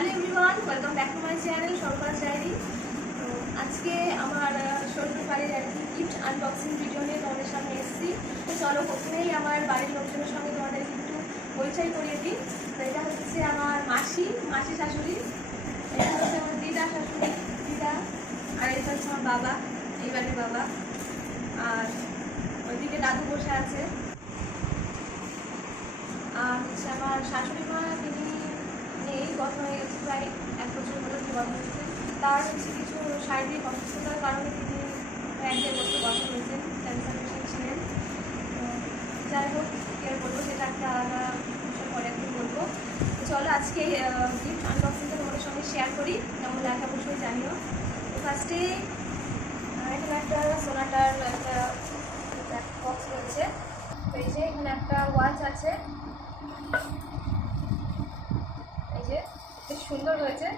Hello everyone welcome back to my channel Sarkar diary তো আজকে আমার শ্বশুর বাড়ির আর কি গিফট আনবক্সিং ভিডিও নিয়ে তোমাদের সামনে এসেছি। তো চলো প্রথমেই আমার বাড়ির লোকজনের সঙ্গে তোমাদের একটু পরিচয় করিয়ে দিই। তো এটা হচ্ছে আমার মাসি মাসি শাশুড়ি। এটা হচ্ছে আমার দিদা শাশুড়ি, দিদা। আর এটা হচ্ছে আমার বাবা, এই বাড়ির বাবা। আর ওইদিকে দাদু বসে আছে। আর হচ্ছে আমার শাশুড়ি মা, তিনি নেই গত হয়ে গেছে প্রায় এক বছর হলো বিবাহ হয়েছে তার হচ্ছে কিছু শারীরিক অসুস্থতার কারণে তিনি এক দেড় বছর বছর হয়েছেন ক্যান্সার পেশেন্ট ছিলেন যাই হোক কেয়ার করব সেটা একটা আলাদা পরে একদিন বলব। চলো আজকে গিফট আনবক্সিংটা তোমাদের সঙ্গে শেয়ার করি। কেমন লাগে অবশ্যই জানিও। ফার্স্টে এখানে একটা সোনাটার একটা বক্স রয়েছে। এই যে এখানে একটা ওয়াচ আছে। এই সুন্দর হয়েছে।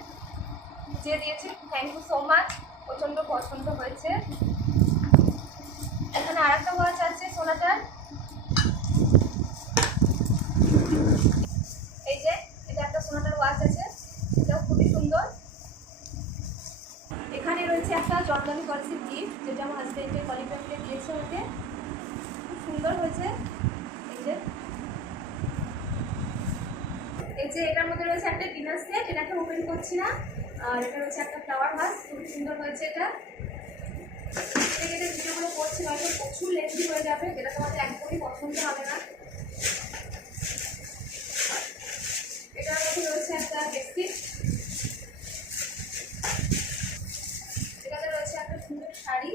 যে দিয়েছে থ্যাংক ইউ সো মাচ প্রচণ্ড পছন্দ হয়েছে। এখানে আর একটা ওয়াচ আছে সোনাটার। এই যে, এটা একটা সোনাটার ওয়াচ আছে। এটাও খুবই সুন্দর। এখানে রয়েছে একটা জর্দানি কলেজের গিফট যেটা আমার হাজব্যান্ডের কলিফ্যামিলি দিয়েছে ওকে। খুব সুন্দর হয়েছে এই যে এই যে এটার মধ্যে রয়েছে একটা ডিনার সেট এটাকে ওপেন করছি না। আর এটা রয়েছে একটা ফ্লাওয়ার ভাস খুব সুন্দর হয়েছে এটা। ভিডিওগুলো করছি হয়তো প্রচুর লেন্থি হয়ে যাবে, যেটা তোমাদের একদমই পছন্দ হবে না। এটার মধ্যে রয়েছে একটা বেডশিট এটাতে রয়েছে একটা সুন্দর শাড়ি।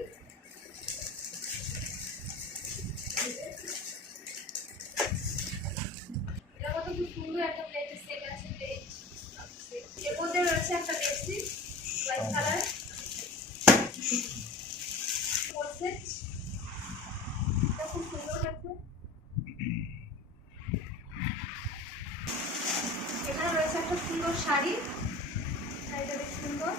এটার খুব সুন্দর একটা মধ্যে একটা বেডশিট হোয়াইট কালার খুব সুন্দর লাগছে এটা রয়েছে একটা সুন্দর শাড়ি শাড়িটা বেশ সুন্দর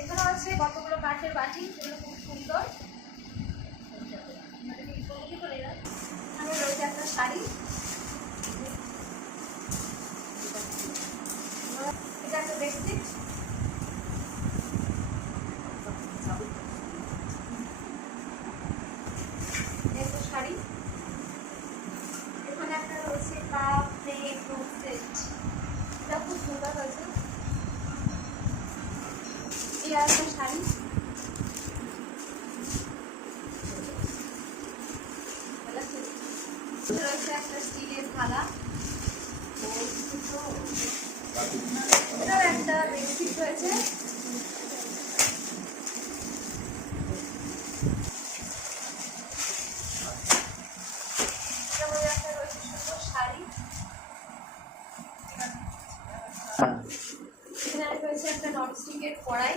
এখানে আছে কতগুলো কাঠের বাটি সেগুলো খুব সুন্দর এখানে রয়েছে একটা শাড়ি একটা শাড়ি এখানে একটা রয়েছে কাপ প্লেট রুম সেট খুব সুন্দর হয়েছে শাড়ি রয়েছে একটা স্টিলের থালা এটার একটা বেডশিট রয়েছে এটার মধ্যে একটা রয়েছে সুন্দর শাড়ি এখানে আর রয়েছে একটা ননস্টিকের কড়াই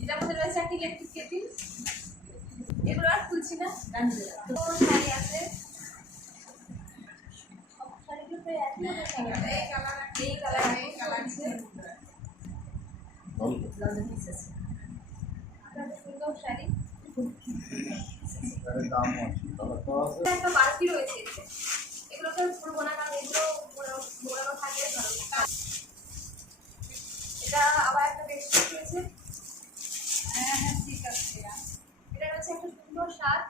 এটার মধ্যে রয়েছে একটা ইলেকট্রিক কেটিল এগুলো আর খুলছি না শাড়ি আছে। রকম colour। এই কালার এই কালার আছে একটা সুন্দর শাড়ি দাম আছে। এটা একটা বালতি রয়েছে। এগুলোকে খুলবো না কারণ এগুলো মোড়ানো- মোড়ানো থাকে এটা আবার একটা বেডশিট রয়েছে। এটা রয়েছে একটা সুন্দর শার্ট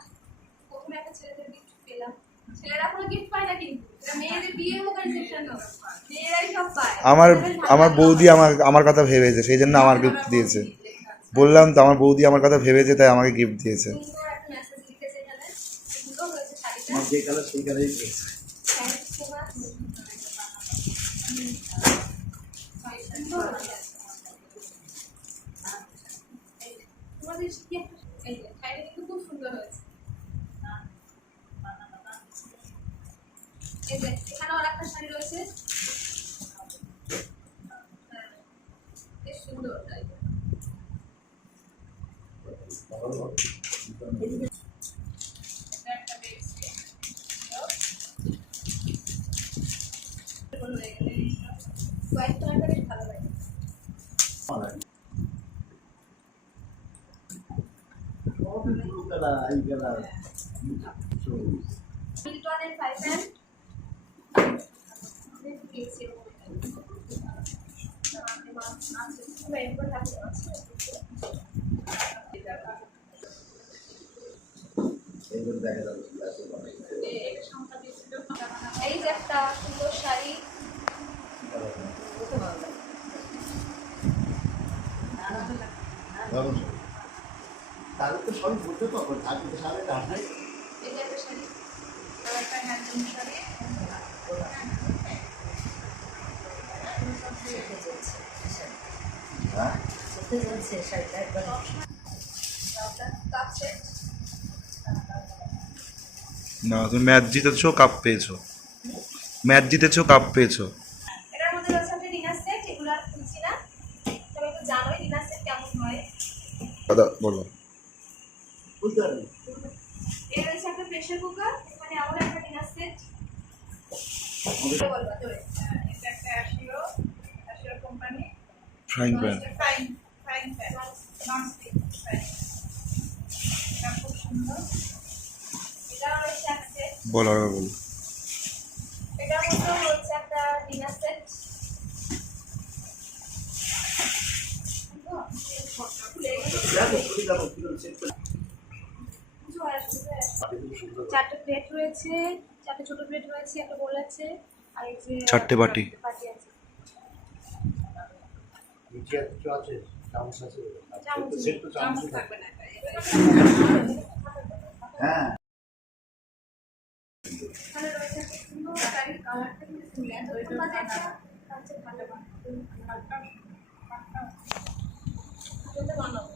প্রথমে একটা ছেলেদের গিফট পেলাম। ছেলেরা কোনো গিফট পায় না কিন্তু। মেয়েদের বিয়ে হোক রিসেপশন হোক মেয়েরাই সব পায়। আমার আমার বৌদি আমার আমার কথা ভেবেছে সেই জন্য আমার গিফট দিয়েছে। বললাম তো আমার বৌদি আমার কথা ভেবেছে তাই আমাকে গিফট দিয়েছে সুন্দর একটা মেসেজ লিখেছে এখানে সুন্দর হয়েছে শাড়িটা যে কালার সেই কালারই থ্যাংক ইউ সো মাচ সুন্দর হয়েছে। তোমাদের কি একটা যে কালার সেই কালারই খুব সুন্দর হয়েছে এখানেও আর একটা শাড়ি রয়েছে হ্যাঁ, বেশ সুন্দর শাড়িটা এটা একটা বেডশিট। হয়ে গেলে জিনিসটা। হোয়াইট কালারটা বেশ ভালো লাগে মিল্টনের ফাইভ প্যান্ট দিয়েছি এই যে একটা সুন্দর শাড়ি তাহলে তো সবই বলতে পারব থাকবে তো সাড়ে আটটায় এই শাড়ি আর একটা হ্যান্ডলুম শাড়ি। হ্যাঁ? না তুমি ম্যাচ জিতেছো কাপ পেয়েছ। ম্যাচ জিতেছো কাপ পেয়েছ এটার মধ্যে রয়েছে একটা ডিনার সেট এগুলো আর খুলছি না তবে একটু জানোই ডিনার সেট কেমন হয় দাদা বলো। এটা রয়েছে একটা প্রেসার কুকার এখানে আবার একটা ডিনার সেট এটা ফ্রাইং প্যান ফ্রাইং ফ্রাইং এটা খুব সুন্দর। এটা বলো বলো। মধ্যেও রয়েছে একটা ডিনার সেট দেখো খুলে দেখো কীরকম সেট করে চারটে প্লেট রয়েছে চারটে ছোট প্লেট রয়েছে একটা বোল আছে আর এই যে চারটে বাটি। আছে। হ্যাঁ। এখানে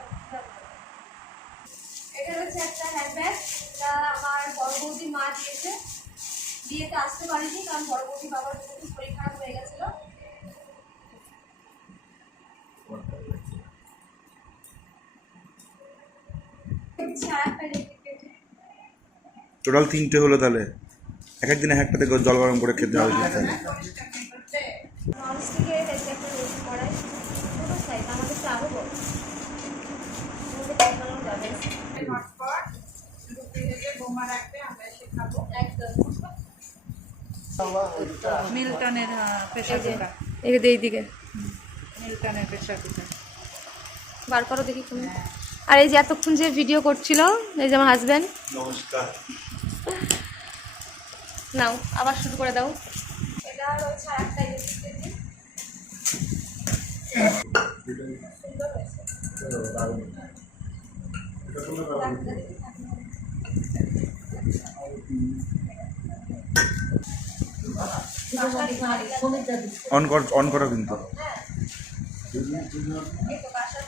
এটা হচ্ছে একটা হ্যান্ডব্যাগ এটা আমার বড় বৌদি মা দিয়েছে। বিয়েতে আসতে পারিনি কারণ বড় বৌদি বাবার শরীর খারাপ হয়ে গেছিল। টোটাল তিনটে হলো তাহলে। এক একদিন এক একটাতে জল গরম করে খেতে হবে। তাহলে ননস্টিকে হচ্ছে একটা রোস্ট কড়াই ছোটো সাইজ আমাদের তো আরও বড় আমাদের টাইম বানানো যাবে হটপট শুধু ফ্রিজে বোমা রাখবে আমরা এসে খাব একদম মিল্টনের প্রেসার কুকার এই এইদিকে। মিল্টনের প্রেসার কুকার বার করো দেখি তুমি। আর এই যে এতক্ষণ যে ভিডিও করছিল এই যে আমার হাজব্যান্ড নমস্কার। নাও আবার শুরু করে দাও। এটা রয়েছে আর একটা সুন্দর হয়েছে। অন কর অন করো কিন্তু। তো বাসার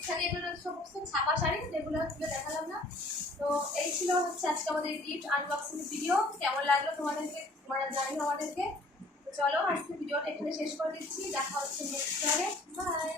এখানে এগুলো সমস্ত ছাপা শাড়ি যেগুলো দেখালাম না। তো এই ছিল হচ্ছে আজকে আমাদের গিফট আনবক্সিং ভিডিও কেমন লাগল তোমাদেরকে? তোমরা জানি আমাদেরকে। তো চলো আজকে ভিডিওটা এখানে শেষ করে দিচ্ছি। দেখা হচ্ছে নেক্সট বাই